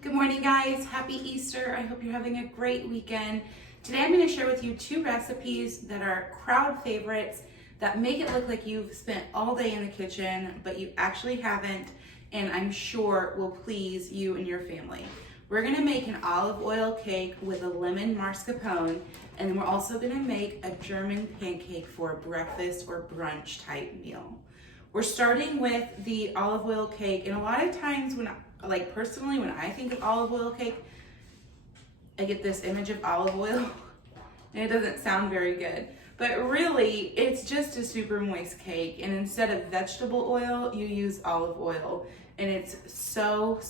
Good morning, guys. Happy Easter. I hope you're having a great weekend. Today I'm going to share with you 2 recipes that are crowd favorites that make it look like you've spent all day in the kitchen, but you actually haven't, and I'm sure will please you and your family. We're going to make an olive oil cake with a lemon mascarpone, and then we're also going to make a German pancake for a breakfast or brunch type meal. We're starting with the olive oil cake, and a lot of times personally, when I think of olive oil cake, I get this image of olive oil, and it doesn't sound very good. But really, it's just a super moist cake, and instead of vegetable oil, you use olive oil, and it's so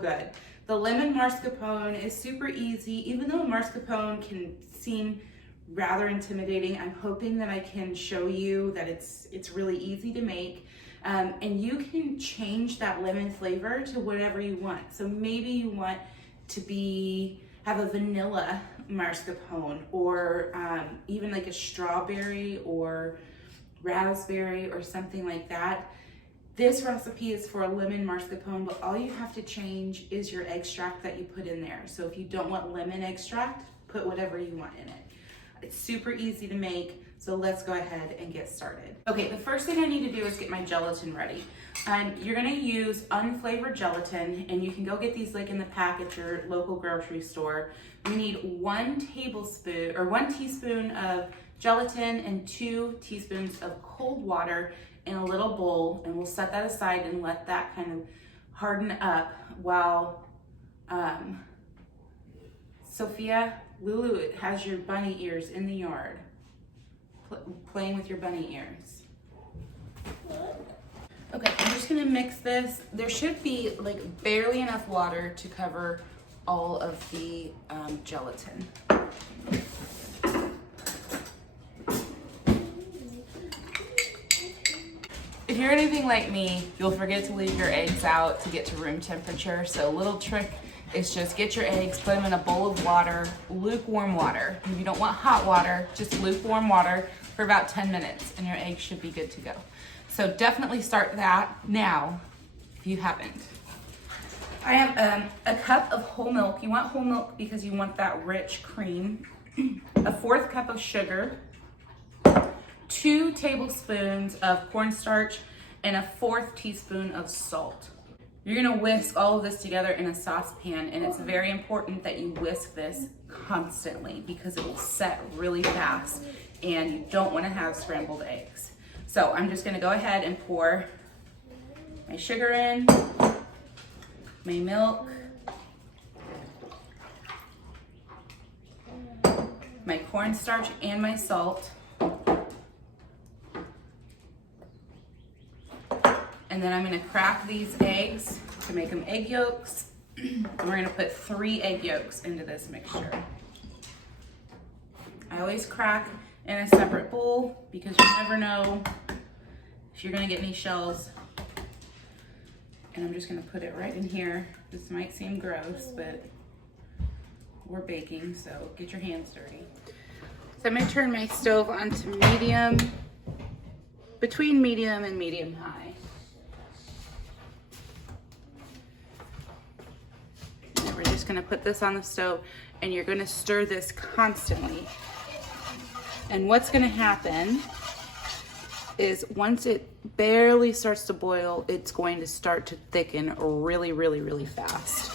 good. The lemon mascarpone is super easy. Even though mascarpone can seem rather intimidating, I'm hoping that I can show you that it's really easy to make. And you can change that lemon flavor to whatever you want. So maybe you want to have a vanilla mascarpone, or even like a strawberry or raspberry or something like that. This recipe is for a lemon mascarpone, but all you have to change is your extract that you put in there. So if you don't want lemon extract, put whatever you want in it. It's super easy to make, so let's go ahead and get started. Okay, the first thing I need to do is get my gelatin ready. You're gonna use unflavored gelatin, and you can go get these like in the pack at your local grocery store. We need 1 teaspoon of gelatin and 2 teaspoons of cold water in a little bowl, and we'll set that aside and let that kind of harden up while Sophia, Lulu has your bunny ears in the yard, playing with your bunny ears. Okay, I'm just gonna mix this. There should be like barely enough water to cover all of the gelatin. If you're anything like me, you'll forget to leave your eggs out to get to room temperature. So a little trick is just get your eggs, put them in a bowl of water, lukewarm water. If you don't want hot water, just lukewarm water for about 10 minutes, and your eggs should be good to go. So definitely start that now if you haven't. I have a cup of whole milk. You want whole milk because you want that rich cream. A 1/4 cup of sugar, 2 tablespoons of cornstarch, and a 1/4 teaspoon of salt. You're gonna whisk all of this together in a saucepan, and it's very important that you whisk this constantly because it will set really fast, and you don't wanna have scrambled eggs. So I'm just gonna go ahead and pour my sugar in, my milk, my cornstarch, and my salt. And then I'm gonna crack these eggs to make them egg yolks. And we're gonna put 3 egg yolks into this mixture. I always crack in a separate bowl because you never know if you're gonna get any shells. And I'm just gonna put it right in here. This might seem gross, but we're baking, so get your hands dirty. So I'm gonna turn my stove on to medium, between medium and medium high. We're just gonna put this on the stove, and you're gonna stir this constantly. And what's gonna happen is once it barely starts to boil, it's going to start to thicken really fast.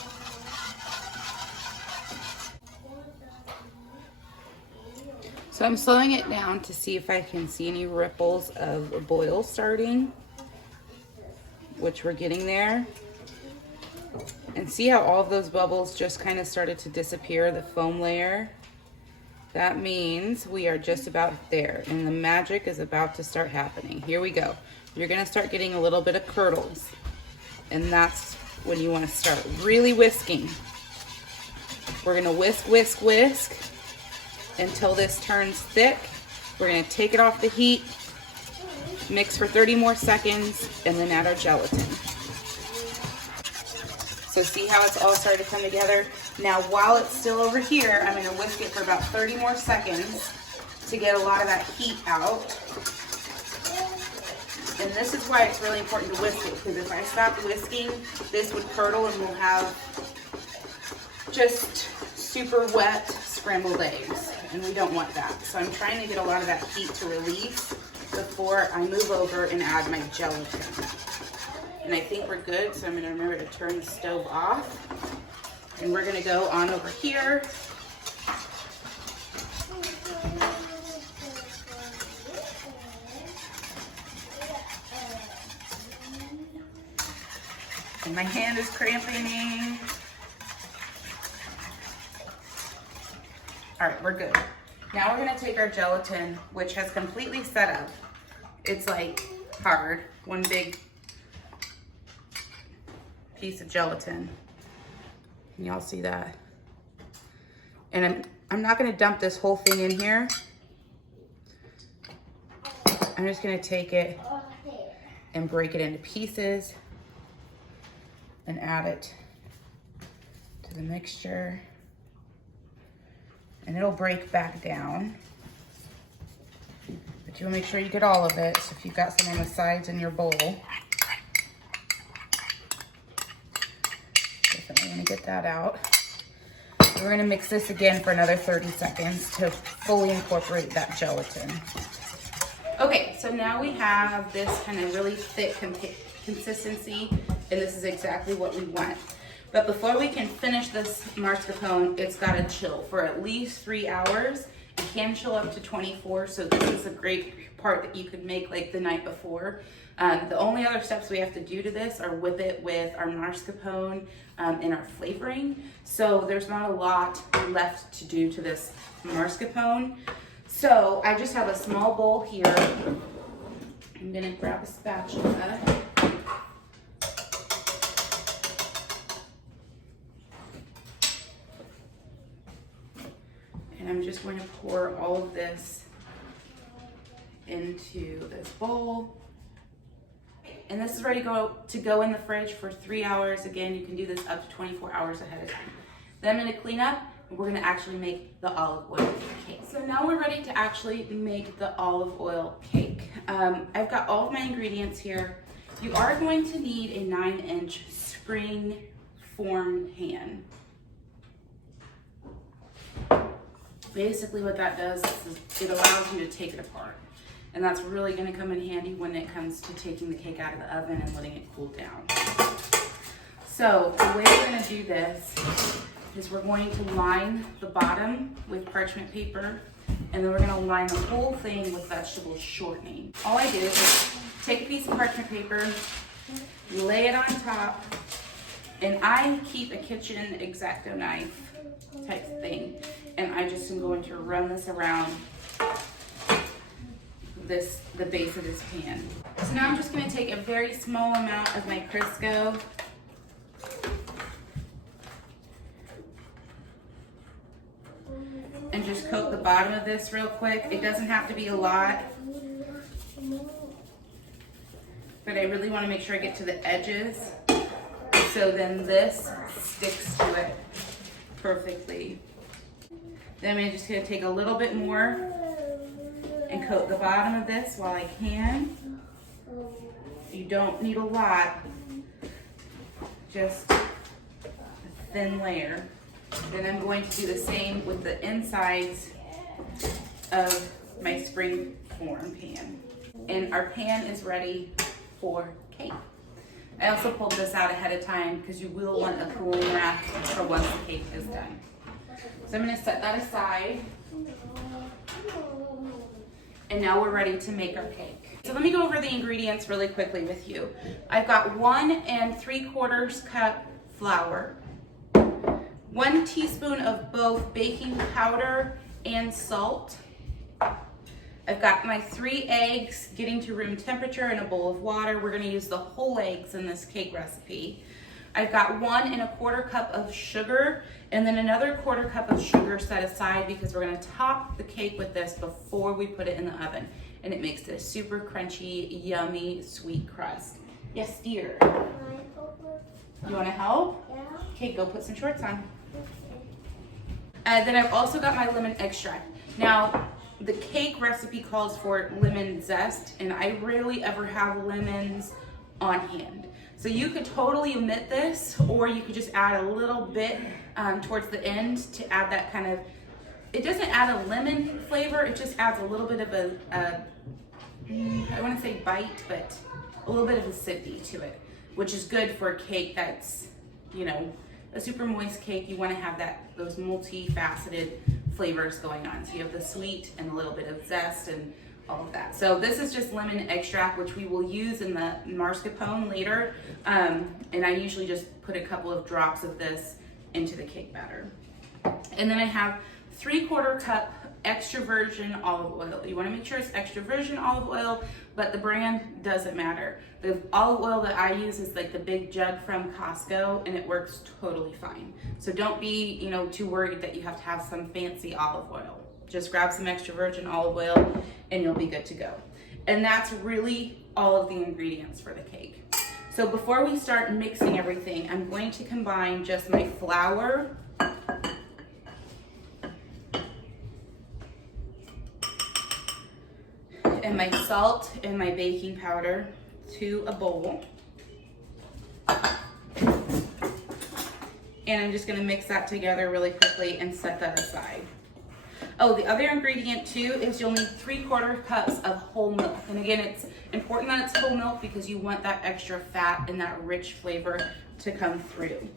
So I'm slowing it down to see if I can see any ripples of a boil starting, which we're getting there. And see how all of those bubbles just kind of started to disappear, the foam layer? That means we are just about there, and the magic is about to start happening. Here we go. You're gonna start getting a little bit of curdles, and that's when you wanna start really whisking. We're gonna whisk until this turns thick. We're gonna take it off the heat, mix for 30 more seconds, and then add our gelatin. So see how it's all started to come together? Now, while it's still over here, I'm gonna whisk it for about 30 more seconds to get a lot of that heat out. And this is why it's really important to whisk it, because if I stop whisking, this would curdle and we'll have just super wet scrambled eggs, and we don't want that. So I'm trying to get a lot of that heat to release before I move over and add my gelatin. And I think we're good, so I'm gonna remember to turn the stove off. And we're gonna go on over here. And my hand is cramping. All right, we're good. Now we're gonna take our gelatin, which has completely set up. It's like hard, one big piece of gelatin. Can y'all see that? And I'm not gonna dump this whole thing in here. I'm just gonna take it and break it into pieces and add it to the mixture. And it'll break back down. But you'll make sure you get all of it. So if you've got some on the sides in your bowl, definitely gonna get that out. We're gonna mix this again for another 30 seconds to fully incorporate that gelatin. Okay, so now we have this kind of really thick consistency, and this is exactly what we want. But before we can finish this mascarpone, it's gotta chill for at least 3 hours. It can chill up to 24, so this is a great part that you could make like the night before. The only other steps we have to do to this are whip it with our mascarpone and our flavoring. So there's not a lot left to do to this mascarpone. So I just have a small bowl here. I'm gonna grab a spatula. And I'm just going to pour all of this into this bowl. And this is ready to go in the fridge for 3 hours. Again, you can do this up to 24 hours ahead of time. Then I'm gonna clean up, and we're gonna actually make the olive oil cake. So now we're ready to actually make the olive oil cake. I've got all of my ingredients here. You are going to need a 9-inch spring form pan. Basically what that does is it allows you to take it apart. And that's really gonna come in handy when it comes to taking the cake out of the oven and letting it cool down. So the way we're gonna do this is we're going to line the bottom with parchment paper, and then we're gonna line the whole thing with vegetable shortening. All I do is take a piece of parchment paper, lay it on top, and I keep a kitchen X-Acto knife type thing, and I just am going to run this around the base of this pan. So now I'm just going to take a very small amount of my Crisco and just coat the bottom of this real quick. It doesn't have to be a lot, but I really want to make sure I get to the edges, so then this sticks to it perfectly. Then I'm just going to take a little bit more and coat the bottom of this while I can. You don't need a lot, just a thin layer. Then I'm going to do the same with the insides of my spring form pan. And our pan is ready for cake. I also pulled this out ahead of time because you will want a cooling rack for once the cake is done. So I'm gonna set that aside. And now we're ready to make our cake. So let me go over the ingredients really quickly with you. I've got 1 3/4 cup flour, 1 teaspoon of both baking powder and salt. I've got my 3 eggs getting to room temperature in a bowl of water. We're gonna use the whole eggs in this cake recipe. I've got 1 1/4 cup of sugar, and then another 1/4 cup of sugar set aside because we're gonna top the cake with this before we put it in the oven. And it makes this super crunchy, yummy, sweet crust. Yes, dear. You wanna help? Yeah. Okay, go put some shorts on. Then I've also got my lemon extract. Now, the cake recipe calls for lemon zest, and I rarely ever have lemons on hand. So you could totally omit this, or you could just add a little bit towards the end to add that kind of, it doesn't add a lemon flavor, it just adds a little bit of I want to say bite, but a little bit of acidity to it, which is good for a cake that's, you know, a super moist cake. You want to have those multifaceted flavors going on. So you have the sweet and a little bit of zest and all of that. So this is just lemon extract, which we will use in the mascarpone later. And I usually just put a couple of drops of this into the cake batter. And then I have 3/4 cup extra virgin olive oil. You want to make sure it's extra virgin olive oil, but the brand doesn't matter. The olive oil that I use is like the big jug from Costco, and it works totally fine. So don't be, you know, too worried that you have to have some fancy olive oil. Just grab some extra virgin olive oil and you'll be good to go. And that's really all of the ingredients for the cake. So before we start mixing everything, I'm going to combine just my flour and my salt and my baking powder to a bowl. And I'm just gonna mix that together really quickly and set that aside. Oh, the other ingredient too is you'll need 3/4 cups of whole milk. And again, it's important that it's whole milk because you want that extra fat and that rich flavor to come through.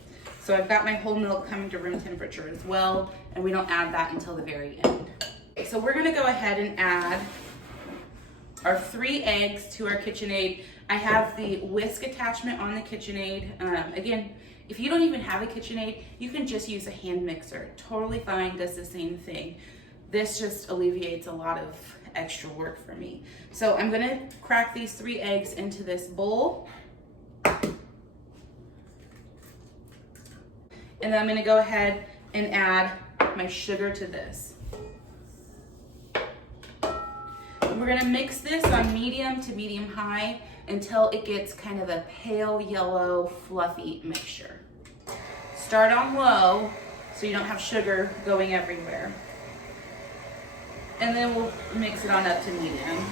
So I've got my whole milk coming to room temperature as well, and we don't add that until the very end. Okay, so we're gonna go ahead and add our 3 eggs to our KitchenAid. I have the whisk attachment on the KitchenAid. Again, if you don't even have a KitchenAid, you can just use a hand mixer. Totally fine, does the same thing. This just alleviates a lot of extra work for me. So I'm gonna crack these 3 eggs into this bowl. And then I'm gonna go ahead and add my sugar to this. We're gonna mix this on medium to medium high until it gets kind of a pale yellow fluffy mixture. Start on low so you don't have sugar going everywhere. And then we'll mix it on up to medium.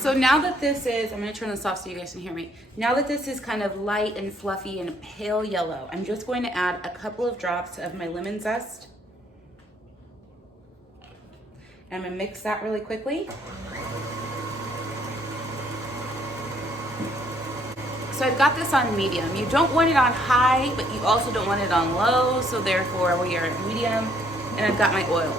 So now that this is, I'm gonna turn this off so you guys can hear me. Now that this is kind of light and fluffy and pale yellow, I'm just going to add a couple of drops of my lemon zest. And I'm gonna mix that really quickly. So I've got this on medium. You don't want it on high, but you also don't want it on low, so therefore we are at medium, and I've got my oil.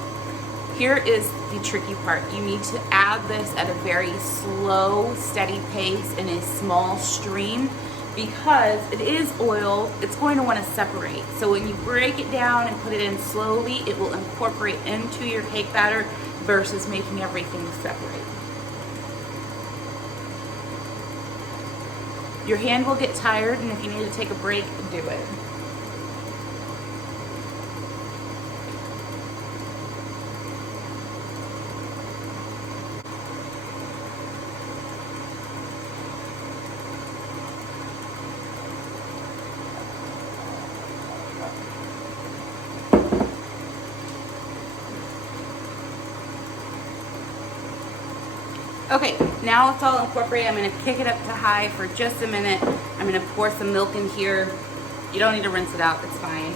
Here is the tricky part. You need to add this at a very slow, steady pace in a small stream because it is oil, it's going to want to separate. So when you break it down and put it in slowly, it will incorporate into your cake batter versus making everything separate. Your hand will get tired, and if you need to take a break, do it. Okay, now it's all incorporated. I'm gonna kick it up to high for just a minute. I'm gonna pour some milk in here. You don't need to rinse it out, it's fine.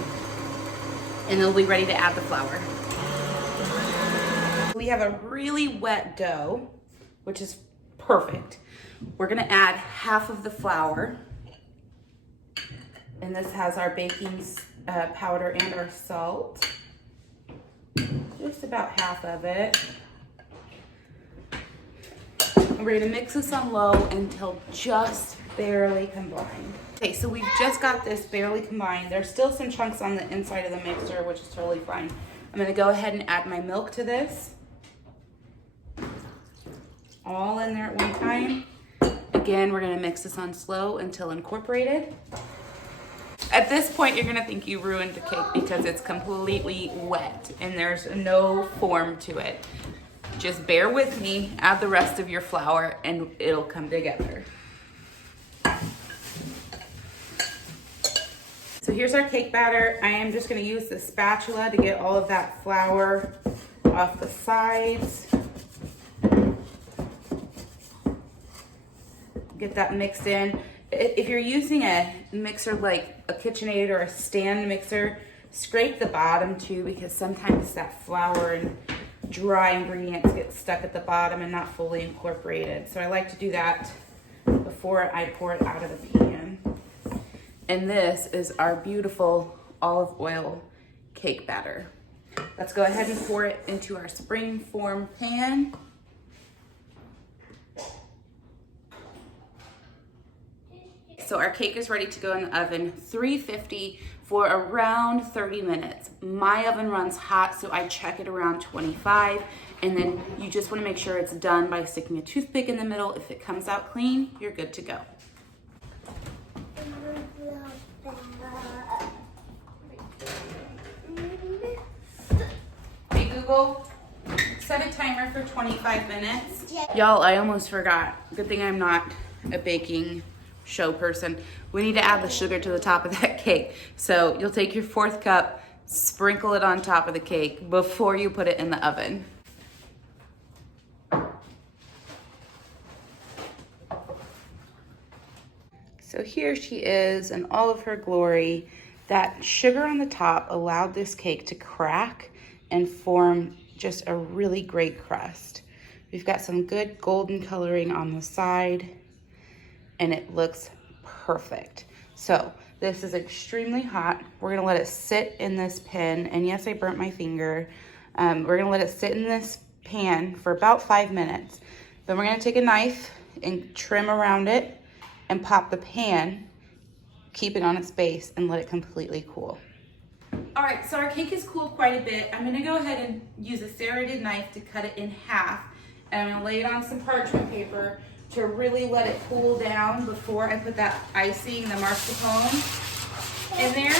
And then we'll be ready to add the flour. We have a really wet dough, which is perfect. We're gonna add half of the flour. And this has our baking powder and our salt. Just about half of it. We're gonna mix this on low until just barely combined. Okay, so we've just got this barely combined. There's still some chunks on the inside of the mixer, which is totally fine. I'm gonna go ahead and add my milk to this. All in there at one time. Again, we're gonna mix this on slow until incorporated. At this point, you're gonna think you ruined the cake because it's completely wet and there's no form to it. Just bear with me, add the rest of your flour, and it'll come together. So here's our cake batter. I am just gonna use the spatula to get all of that flour off the sides. Get that mixed in. If you're using a mixer like a KitchenAid or a stand mixer, scrape the bottom too, because sometimes that flour and dry ingredients get stuck at the bottom and not fully incorporated. So I like to do that before I pour it out of the pan. And this is our beautiful olive oil cake batter. Let's go ahead and pour it into our spring form pan. So our cake is ready to go in the oven, 350 for around 30 minutes. My oven runs hot, so I check it around 25. And then you just want to make sure it's done by sticking a toothpick in the middle. If it comes out clean, you're good to go. Hey Google, set a timer for 25 minutes. Y'all, I almost forgot. Good thing I'm not a baking show person. We need to add the sugar to the top of that cake. So you'll take your 4th cup, sprinkle it on top of the cake before you put it in the oven. So here she is in all of her glory. That sugar on the top allowed this cake to crack and form just a really great crust. We've got some good golden coloring on the side, and it looks perfect. So this is extremely hot. We're gonna let it sit in this pan, and yes, I burnt my finger. We're gonna let it sit in this pan for about 5 minutes. Then we're gonna take a knife and trim around it and pop the pan, keep it on its base, and let it completely cool. All right, so our cake is cooled quite a bit. I'm gonna go ahead and use a serrated knife to cut it in half, and I'm gonna lay it on some parchment paper to really let it cool down before I put that icing, the mascarpone, in there.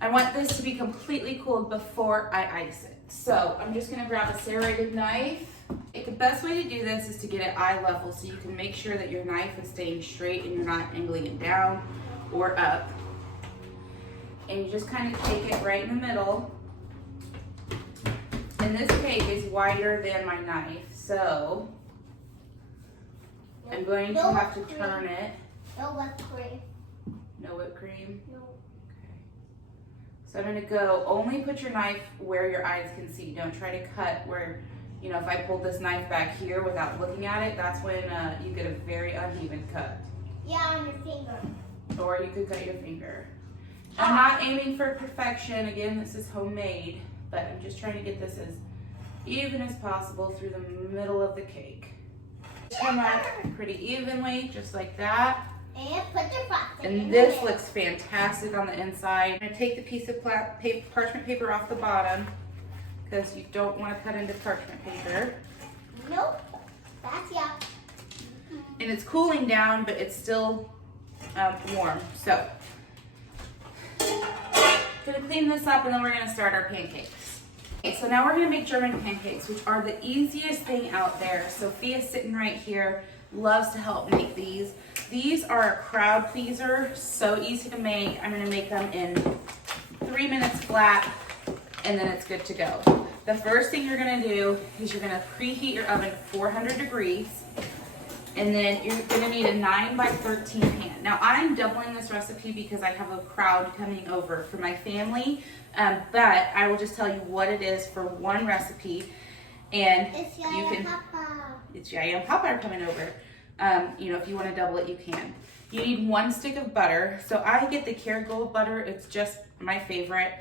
I want this to be completely cooled before I ice it. So I'm just gonna grab a serrated knife. The best way to do this is to get it eye level so you can make sure that your knife is staying straight and you're not angling it down or up. And you just kind of take it right in the middle. And this cake is wider than my knife, so I'm going to have to turn it. No whipped cream. No whipped cream? No. Okay. So I'm going to go, only put your knife where your eyes can see. Don't try to cut where, you know, if I pulled this knife back here without looking at it, that's when you get a very uneven cut. Yeah, on your finger. Or you could cut your finger. I'm not aiming for perfection. Again, this is homemade, but I'm just trying to get this as even as possible through the middle of the cake. Come up pretty evenly, just like that. And put your frosting in And the this middle. looks fantastic on the inside. I'm gonna take the piece of parchment paper off the bottom because you don't want to cut into parchment paper. Nope. That's yeah. And it's cooling down, but it's still warm. So, gonna clean this up and then we're gonna start our pancakes. Okay, so now we're gonna make German pancakes, which are the easiest thing out there. Sophia's sitting right here, loves to help make these. These are a crowd pleaser, so easy to make. I'm gonna make them in 3 minutes flat, and then it's good to go. The first thing you're gonna do is you're gonna preheat your oven to 400 degrees, and then you're gonna need a 9x13 pan. Now I'm doubling this recipe because I have a crowd coming over for my family, but I will just tell you what it is for one recipe, and It's you Yaya can. Papa. It's Yaya and Papa are coming over. You know, if you want to double it, you can. You need 1 stick of butter. So I get the Kerrygold butter. It's just my favorite.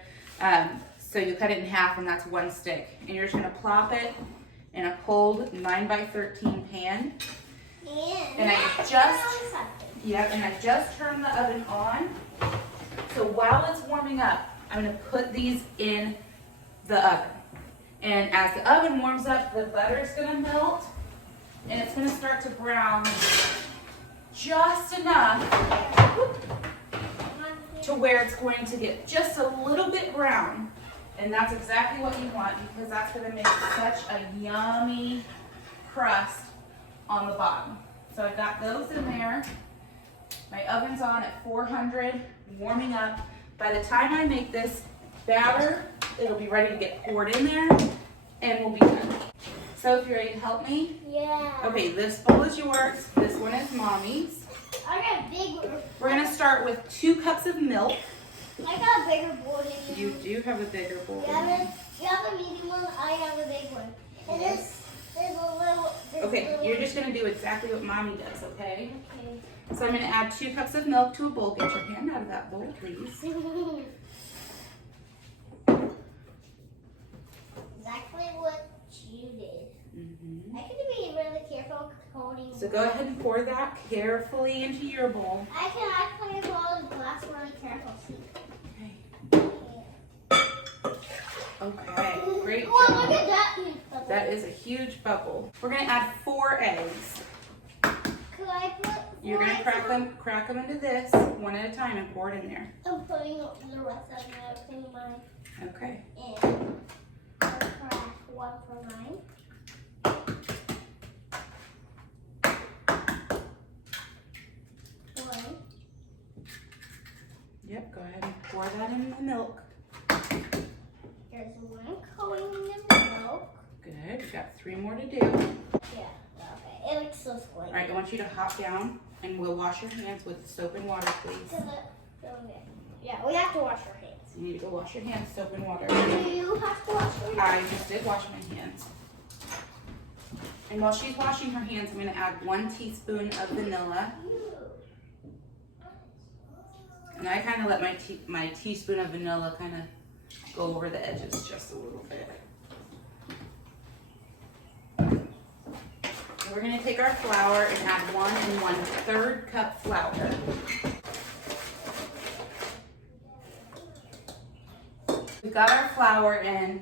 So you cut it in half, and that's 1 stick. And you're just gonna plop it in a cold 9x13 pan. And I just turned the oven on. So while it's warming up, I'm gonna put these in the oven. And as the oven warms up, the butter's gonna melt, and it's gonna start to brown just enough to where it's going to get just a little bit brown. And that's exactly what you want, because that's gonna make such a yummy crust on the bottom. So I've got those in there. My oven's on at 400, warming up. By the time I make this batter, it'll be ready to get poured in there and we'll be done. So if you're ready to help me? Yeah. Okay, this bowl is yours. This one is Mommy's. I got a big. We're gonna start with 2 cups of milk. I got a bigger bowl than you. You do have a bigger bowl. You have a medium one. I have a big one. And this is a little. Okay, you're just gonna do exactly what Mommy does, okay? Okay. So I'm gonna add 2 cups of milk to a bowl. Get your hand out of that bowl, please. Exactly what you did. I can be really careful holding. So go ahead and pour that carefully into your bowl. I can actually hold the glass really careful. Okay, great Well, job. look at that huge bubble. That is a huge bubble. We're gonna add 4 eggs. Could I put? You're gonna crack them into this one at a time and pour it in there. I'm putting the rest of everything in mine. Okay. And I'll crack one for mine. One. Yep, go ahead and pour that in the milk. There's one going in the milk. Good, we've got 3 more to do. Yeah, okay. It looks so squishy. All right, I want you to hop down and we'll wash your hands with soap and water, please. Yeah, we have to wash our hands. You need to go wash your hands, soap and water. Do you have to wash your hands? I just did wash my hands. And while she's washing her hands, I'm gonna add 1 teaspoon of vanilla. And I kind of let my teaspoon of vanilla kind of go over the edges just a little bit. We're gonna take our flour and add 1 1/3 cup flour. We got our flour in.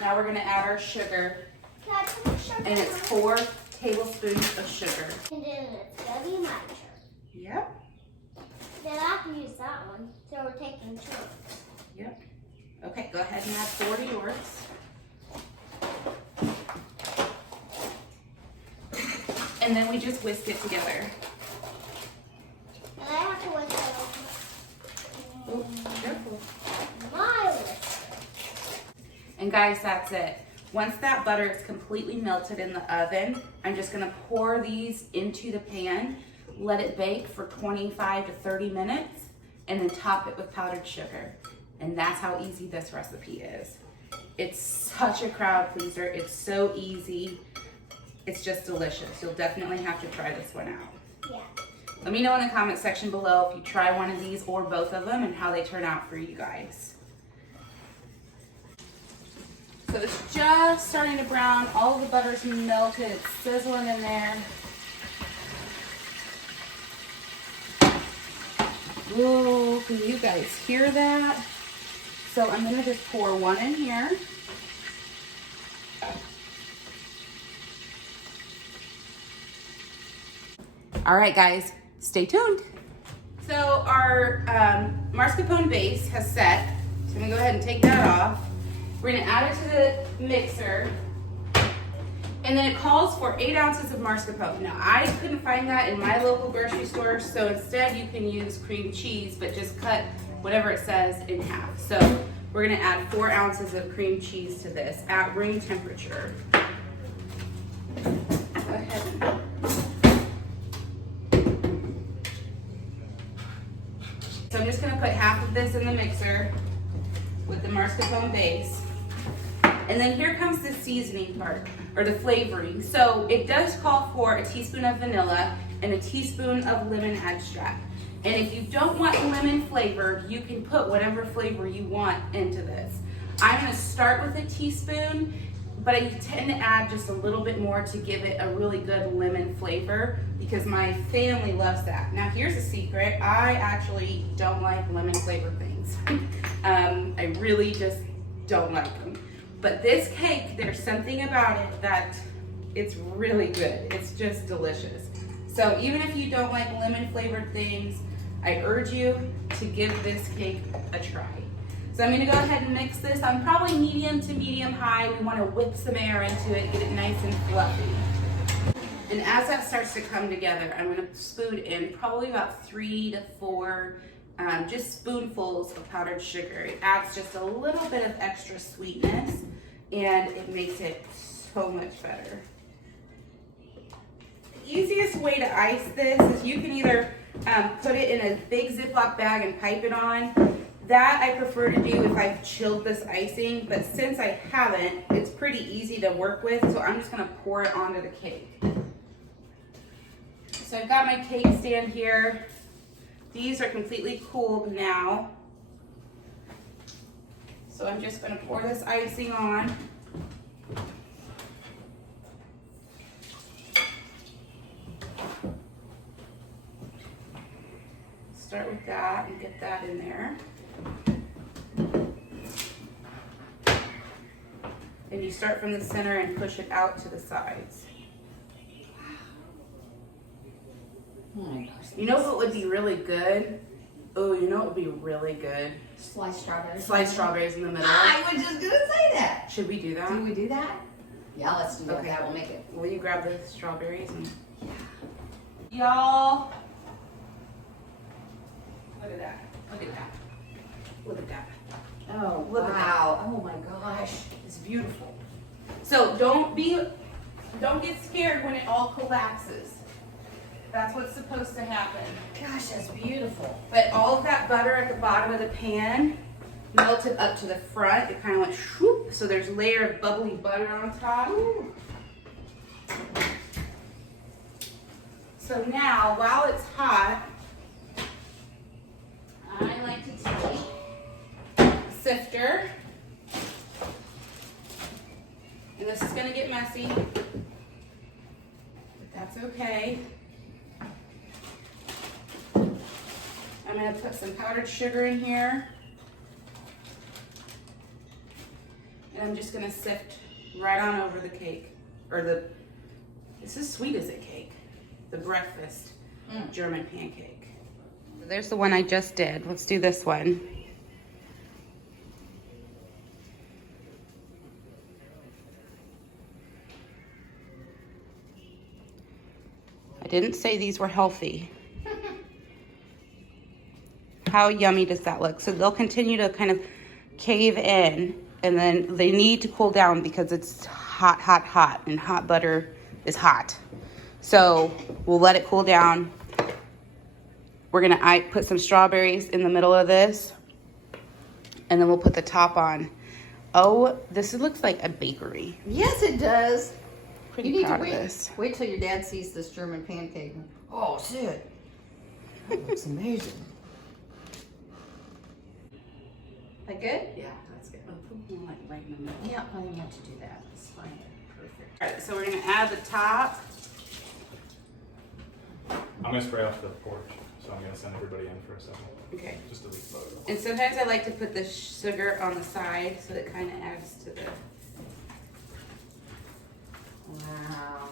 Now we're gonna add our sugar. Can I put the sugar And it's 4 tablespoons of sugar. And then it's gonna be my turn. Yep. Then I have to use that one, so we're taking turns. Yep. Okay, go ahead and add 4 to yours. And then we just whisk it together. And I have to whisk it over. Oh, careful. My whisk. And guys, that's it. Once that butter is completely melted in the oven, I'm just gonna pour these into the pan, let it bake for 25 to 30 minutes, and then top it with powdered sugar. And that's how easy this recipe is. It's such a crowd pleaser. It's so easy. It's just delicious. You'll definitely have to try this one out. Yeah. Let me know in the comment section below if you try one of these or both of them and how they turn out for you guys. So it's just starting to brown. All of the butter's melted. It's sizzling in there. Ooh, can you guys hear that? So I'm gonna just pour 1 in here. All right, guys, stay tuned. So our mascarpone base has set. So I'm gonna go ahead and take that off. We're gonna add it to the mixer. And then it calls for 8 ounces of mascarpone. Now I couldn't find that in my local grocery store, so instead you can use cream cheese, but just cut whatever it says in half. So we're gonna add 4 ounces of cream cheese to this at room temperature. Go ahead. So I'm just gonna put half of this in the mixer with the mascarpone base. And then here comes the seasoning part, or the flavoring. So it does call for a teaspoon of vanilla and a teaspoon of lemon extract. And if you don't want lemon flavor, you can put whatever flavor you want into this. I'm gonna start with a teaspoon, but I tend to add just a little bit more to give it a really good lemon flavor because my family loves that. Now here's a secret, I actually don't like lemon flavored things. I really just don't like them. But this cake, there's something about it that it's really good. It's just delicious. So even if you don't like lemon flavored things, I urge you to give this cake a try. So I'm gonna go ahead and mix this. I'm probably medium to medium high. We wanna whip some air into it, get it nice and fluffy. And as that starts to come together, I'm gonna spoon in probably about 3 to 4 just spoonfuls of powdered sugar. It adds just a little bit of extra sweetness and it makes it so much better. The easiest way to ice this is you can either put it in a big Ziploc bag and pipe it on. That I prefer to do if I've chilled this icing, but since I haven't, it's pretty easy to work with, so I'm just gonna pour it onto the cake. So I've got my cake stand here. These are completely cooled now. So I'm just gonna pour this icing on. Start with that and get that in there. And you start from the center and push it out to the sides. Oh my gosh. You know what would be really good? Oh, you know what would be really good? Sliced strawberries. Sliced strawberries in the middle. I was just gonna say that. Should we do that? Do we do that? Yeah, let's do that. Okay. That will make it. Will you grab the strawberries? And... Y'all, look at that. Look at that. Look at that. Oh, Look at wow. Oh my gosh. It's beautiful. So don't get scared when it all collapses. That's what's supposed to happen. Gosh, that's beautiful. But all of that butter at the bottom of the pan melted up to the front. It kind of went swoop. So there's a layer of bubbly butter on top. Ooh. So now, while it's hot, I like to take a sifter. And this is gonna get messy, but that's okay. I'm gonna put some powdered sugar in here. And I'm just gonna sift right on over the cake. It's as sweet as a cake. The breakfast German pancake. There's the one I just did. Let's do this one. I didn't say these were healthy. How yummy does that look? So they'll continue to kind of cave in, and then they need to cool down because it's hot, hot, hot, and hot butter is hot. So we'll let it cool down. We're gonna put some strawberries in the middle of this, and then we'll put the top on. Oh, this looks like a bakery. Yes, it does. Pretty proud of this. Wait till your dad sees this German pancake. Oh, shit. That looks amazing. That good? Yeah, that's good. Like right in the middle. Yeah, I didn't have to do that. It's fine. Perfect. All right, so we're gonna add the top. I'm gonna spray off the porch, so I'm gonna send everybody in for a second. Okay. Just to leave photo. And sometimes I like to put the sugar on the side so it kind of adds to the. Wow.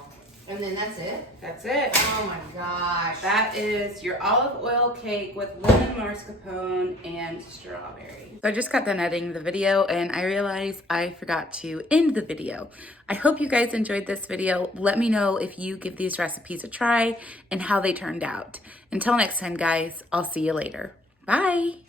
And then that's it? That's it. Oh my gosh. That is your olive oil cake with lemon mascarpone and strawberry. So I just got done editing the video and I realized I forgot to end the video. I hope you guys enjoyed this video. Let me know if you give these recipes a try and how they turned out. Until next time, guys, I'll see you later. Bye.